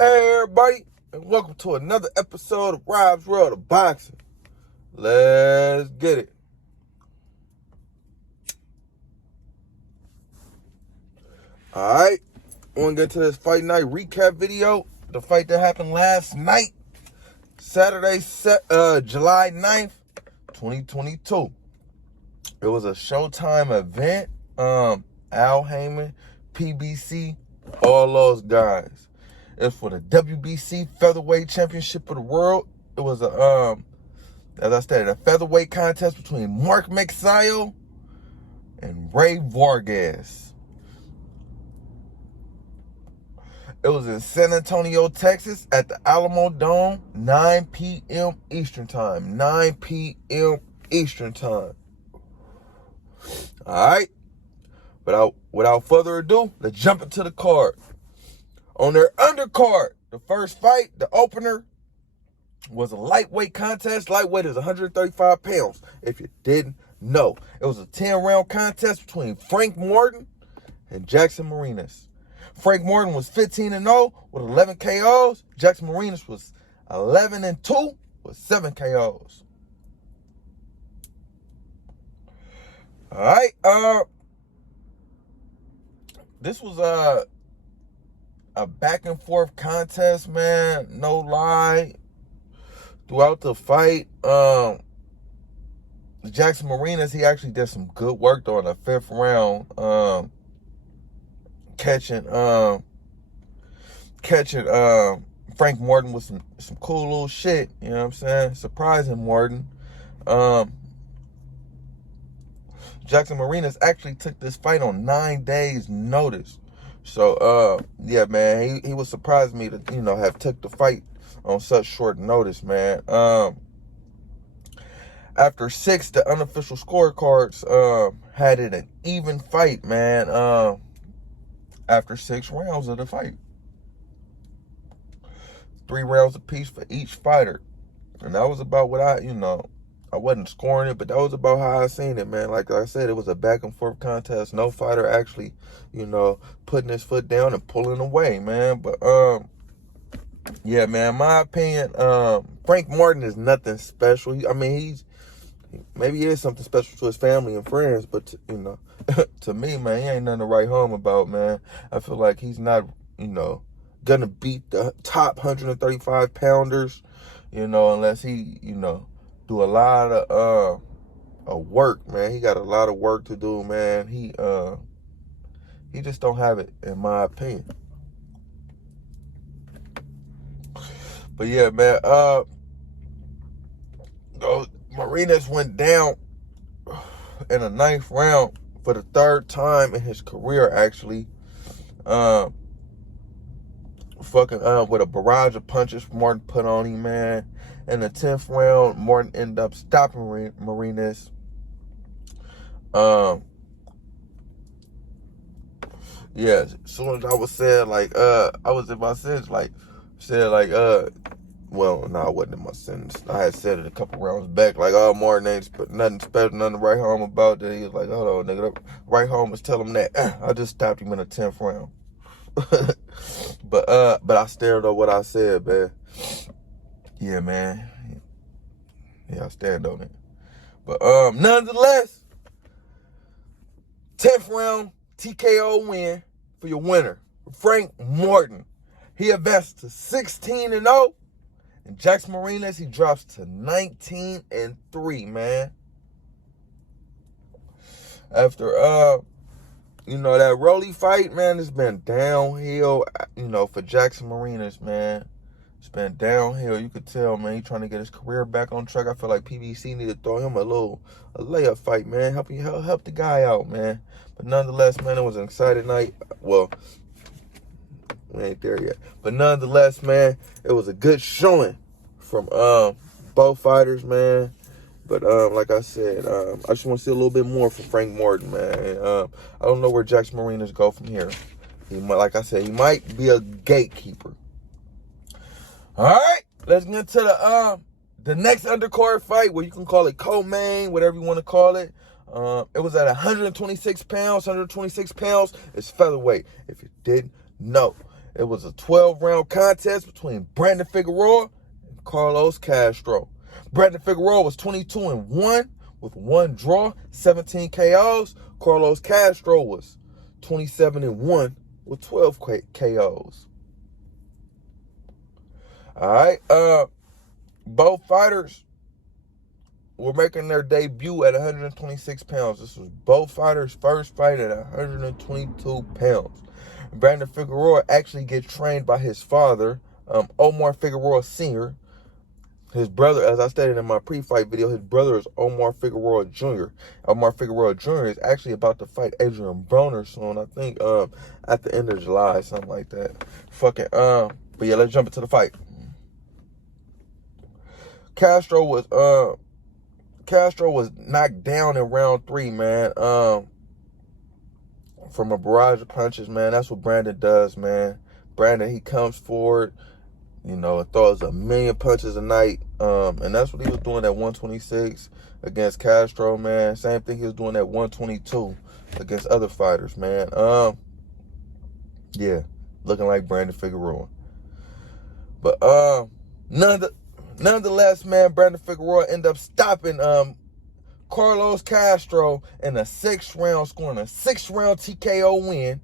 Hey everybody, and welcome to another episode of Rob's World of Boxing. Let's get it. Alright, I want to get to this fight night recap video. The fight that happened last night, Saturday, July 9th, 2022. It was a Showtime event. Al Heyman, PBC, all those guys. It's for the WBC Featherweight Championship of the World. It was as I stated, a featherweight contest between Magsayo and Rey Vargas. It was in San Antonio, Texas at the Alamo Dome, 9 p.m. Eastern Time. 9 p.m. Eastern Time. All right. Without further ado, let's jump into the card. On their undercard, the first fight, the opener, was a lightweight contest. Lightweight is 135 pounds, if you didn't know. It was a 10-round contest between Frank Morton and Jackson Marinas. Frank Morton was 15-0 with 11 KOs. Jackson Marinas was 11-2 with 7 KOs. All right, this was a back and forth contest, man. No lie. Throughout the fight, Jackson Marinas, he actually did some good work though in the 5th round, catching Frank Morton with some cool little shit. You know what I'm saying? Surprising Morton. Jackson Marinas actually took this fight on 9 days' notice. So, yeah, man, he was surprised me to, have took the fight on such short notice, man. After 6, the unofficial scorecards had it an even fight, man, after 6 rounds of the fight. 3 rounds apiece for each fighter. And that was about what I wasn't scoring it, but that was about how I seen it, man. Like I said, it was a back and forth contest. No fighter actually, putting his foot down and pulling away, man. But yeah, man, my opinion, Frank Morton is nothing special. Maybe he is something special to his family and friends, but to me, man, he ain't nothing to write home about, man. I feel like he's not, gonna beat the top 135 pounders, unless he, do a lot of work, man. He got a lot of work to do, man. He just don't have it, in my opinion. But yeah, man, Marinas went down in the 9th round for the 3rd time in his career, actually. With a barrage of punches Morton put on him, man. In the 10th round, Morton ended up stopping Marinas. Yeah, as soon as I was saying, I was in my sentence, well, no, I wasn't in my sentence. I had said it a couple rounds back, Morton ain't nothing special, nothing to write home about. That he was like, hold on, nigga, write home and tell him that I just stopped him in the 10th round. But I stand on what I said, man. Yeah, man. Yeah, I stand on it. But nonetheless, 10th round TKO win for your winner, Frank Morton. He advanced to 16-0, and Jackson Marinas, he drops to 19-3, man. After that Rolly fight, man, it's been downhill, for Jackson Marinas, man. It's been downhill. You could tell, man, he trying to get his career back on track. I feel like PBC need to throw him a layup fight, man. Help the guy out, man. But nonetheless, man, it was an exciting night. Well, we ain't there yet. But nonetheless, man, it was a good showing from both fighters, man. But like I said, I just want to see a little bit more from Frank Morton, man. I don't know where Jackson Marinas go from here. Like I said, he might be a gatekeeper. All right, let's get to the next undercard fight, where you can call it co-main, whatever you want to call it. It was at 126 pounds. 126 pounds is featherweight, if you didn't know. It was a 12-round contest between Brandon Figueroa and Carlos Castro. Brandon Figueroa was 22-1 with 1 draw, 17 KOs. Carlos Castro was 27-1 with 12 KOs. All right. Both fighters were making their debut at 126 pounds. This was both fighters' first fight at 122 pounds. Brandon Figueroa actually gets trained by his father, Omar Figueroa Sr. His brother, as I stated in my pre-fight video, his brother is Omar Figueroa Jr. Omar Figueroa Jr. is actually about to fight Adrian Broner soon. I think at the end of July, something like that. But yeah, let's jump into the fight. Castro was knocked down in round 3, man. From a barrage of punches, man. That's what Brandon does, man. Brandon, he comes forward, throws a million punches a night. And that's what he was doing at 126 against Castro, man. Same thing he was doing at 122 against other fighters, man. Yeah, looking like Brandon Figueroa. But nonetheless, man, Brandon Figueroa ended up stopping Carlos Castro in a 6th round, scoring a 6th-round TKO win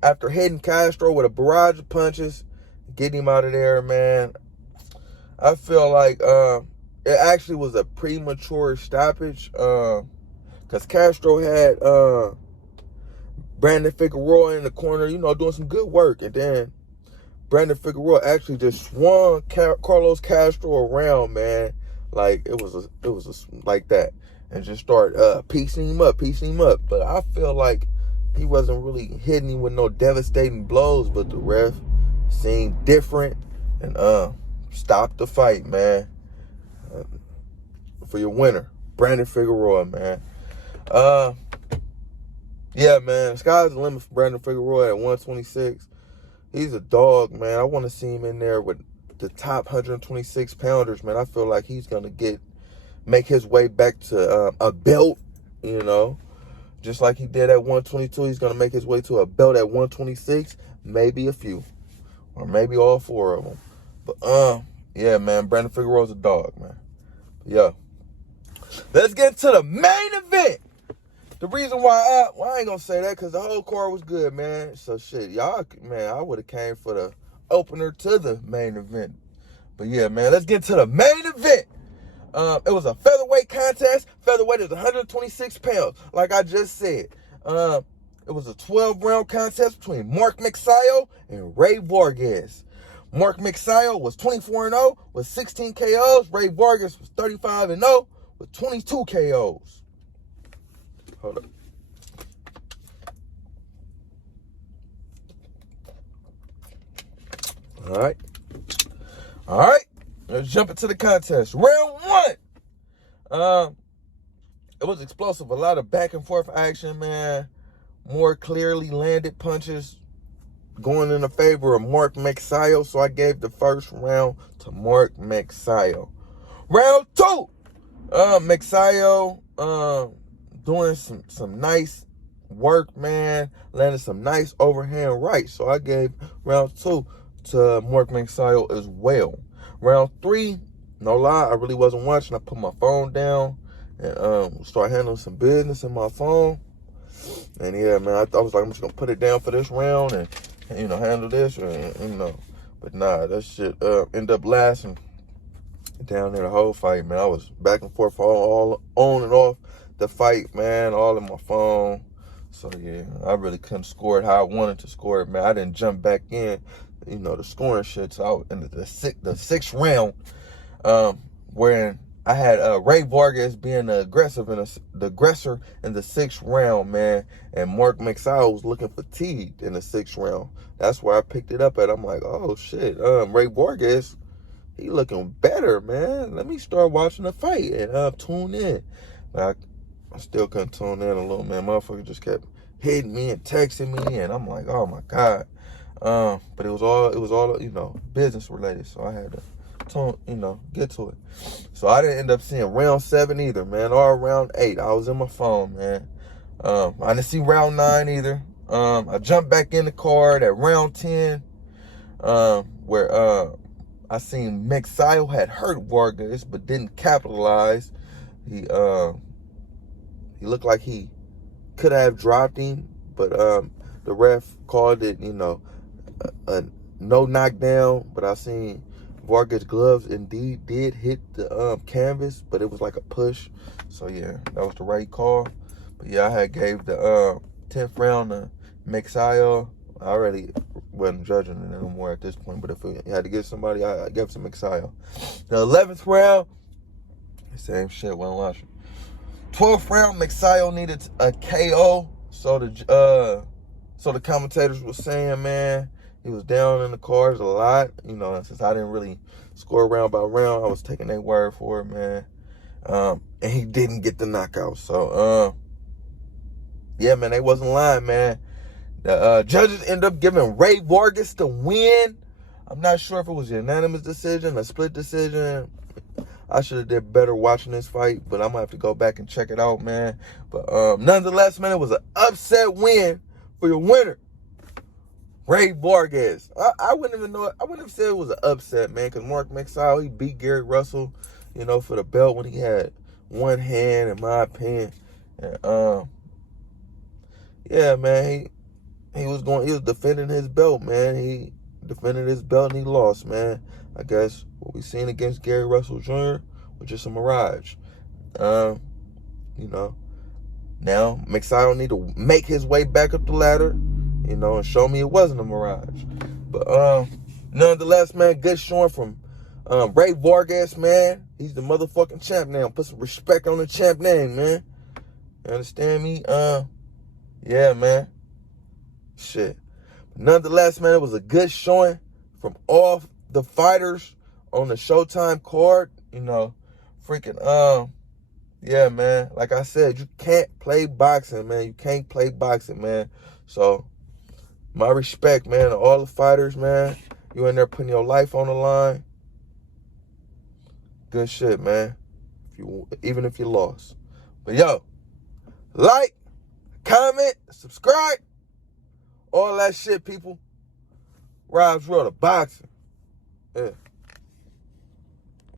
after hitting Castro with a barrage of punches, getting him out of there, man. I feel like it actually was a premature stoppage because Castro had Brandon Figueroa in the corner, doing some good work, and then Brandon Figueroa actually just swung Carlos Castro around, man, like it was like that, and just start piecing him up. But I feel like he wasn't really hitting him with no devastating blows, but the ref seemed different and stopped the fight, man. For your winner, Brandon Figueroa, man. Yeah, man, sky's the limit for Brandon Figueroa at 126. He's a dog, man. I want to see him in there with the top 126 pounders, man. I feel like he's going to make his way back to a belt, just like he did at 122. He's going to make his way to a belt at 126, maybe a few, or maybe all 4 of them. But, yeah, man, Brandon Figueroa's a dog, man. Yeah. Let's get to the main event. The reason why I ain't gonna say that because the whole card was good, man. So shit, y'all, man, I would have came for the opener to the main event. But yeah, man, let's get to the main event. It was a featherweight contest. Featherweight is 126 pounds, like I just said. It was a 12-round contest between Mark Magsayo and Rey Vargas. Mark Magsayo was 24-0 with 16 KOs. Rey Vargas was 35-0 with 22 KOs. Hold up. All right. Let's jump into the contest. Round 1. It was explosive. A lot of back and forth action, man. More clearly landed punches going in the favor of Mark Magsayo. So I gave the first round to Mark Magsayo. Round 2. Magsayo doing some nice work, man. Landed some nice overhand right. So I gave round 2 to Mark Magsayo as well. Round 3, no lie, I really wasn't watching. I put my phone down and started handling some business in my phone. And yeah, man, I was like, I'm just gonna put it down for this round and handle this, But nah, that shit ended up lasting down there the whole fight, man. I was back and forth all on and off the fight, man, all in my phone. So yeah, I really couldn't score it how I wanted to score it, man. I didn't jump back in, the scoring shit. So I in the 6th round, where I had Rey Vargas being the aggressor in the 6th round, man, and Mark Magsayo was looking fatigued in the 6th round. That's where I picked it up at. I'm like, oh shit, Rey Vargas, he looking better, man. Let me start watching the fight and tune in. But I still couldn't tune in a little, man. Motherfucker just kept hitting me and texting me, and I'm like, oh my God. But it was all, business related, so I had to get to it. So I didn't end up seeing round 7 either, man, or round 8. I was in my phone, man. I didn't see round 9 either. I jumped back in the card at round 10, where I seen Magsayo had hurt Vargas but didn't capitalize. He looked like he could have dropped him, but the ref called it, a no knockdown. But I seen Vargas' gloves indeed did hit the canvas, but it was like a push. So yeah, that was the right call. But yeah, I had gave the 10th round to Magsayo. I already wasn't judging it anymore at this point, but if I had to give somebody, I gave it to Magsayo. The 11th round, same shit, wasn't watching. 12th round, Magsayo needed a KO. So the commentators were saying, man, he was down in the cards a lot. Since I didn't really score round by round, I was taking their word for it, man. And he didn't get the knockout. So, yeah, man, they wasn't lying, man. The judges ended up giving Rey Vargas the win. I'm not sure if it was a unanimous decision, a split decision. I should have did better watching this fight, but I'm going to have to go back and check it out, man. But nonetheless, man, it was an upset win for your winner, Rey Vargas. I wouldn't even know. I wouldn't have said it was an upset, man, because Mark Magsayo, he beat Gary Russell, for the belt when he had one hand, in my opinion. And, yeah, man, he was defending his belt, man. He defended his belt and he lost, man. I guess what we seen against Gary Russell Jr. was just a mirage. Now Magsayo need to make his way back up the ladder, and show me it wasn't a mirage. But nonetheless, man, good showing from Rey Vargas, man. He's the motherfucking champ now. Put some respect on the champ name, man. You understand me? Yeah, man. Shit. But nonetheless, man, it was a good showing from all the fighters on the Showtime card. Yeah, man. Like I said, you can't play boxing, man. You can't play boxing, man. So, my respect, man, to all the fighters, man. You in there putting your life on the line. Good shit, man. Even if you lost. But yo, like, comment, subscribe, all that shit, people. Rob's World of Boxing. Yeah.